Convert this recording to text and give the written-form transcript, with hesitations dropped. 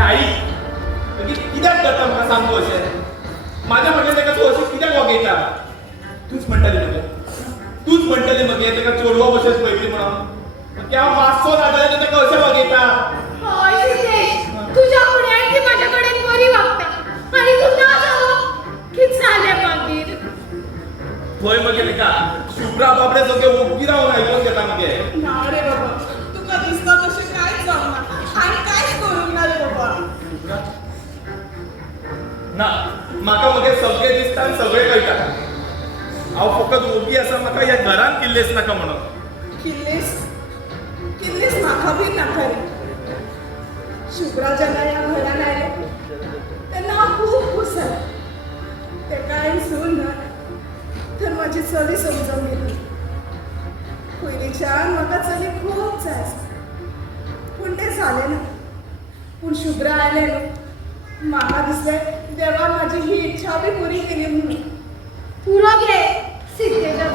आई कित्याक करता म्हाका सांगू अशें माझ्या म्हटलें तेका तूं अशें कित्याक वगयता तूच म्हणटाली मगे तेका चोडवा भशेन पळयतली म्हणून की हांव मातसो ना जाल्यार तूं तेका अशें वगयता हय सिद्धेश, तुझ्या फुड्यान ती माझ्या कडेन बरी वागता आनी तूं ना जालो की जालें मागीर थंय मगे तेका शुभ्रा बाबडे सगळे ओग्गी रावन आयकून घेता मगे ना रे बाबा, तुका दिसता तशें कांयच जावना आनी कांयच करूंक ना रे बाबा. ना म्हाका मगे सगळें दिसता आनी सगळें कळटा हांव फकत ओगी आसा म्हाका ह्या घरान किल्लेस नाका म्हणून किल्लेस म्हाका बी नाका रे. शुभ्रा जेन्ना ह्या घरान आयले तेन्ना हांव खूब खूश जालें. तेका हांवें सून ना तर म्हाजी चली समजून घेतली. पयलींच्यान म्हाका चली खूब जाय आसली पूण तें जालें ना. पूण शुभ्रा आयले न्हू म्हाका दिसलें देवान म्हाजी ही इच्छा बी पुरी केली म्हणून. पुरो घे सिद्धेशा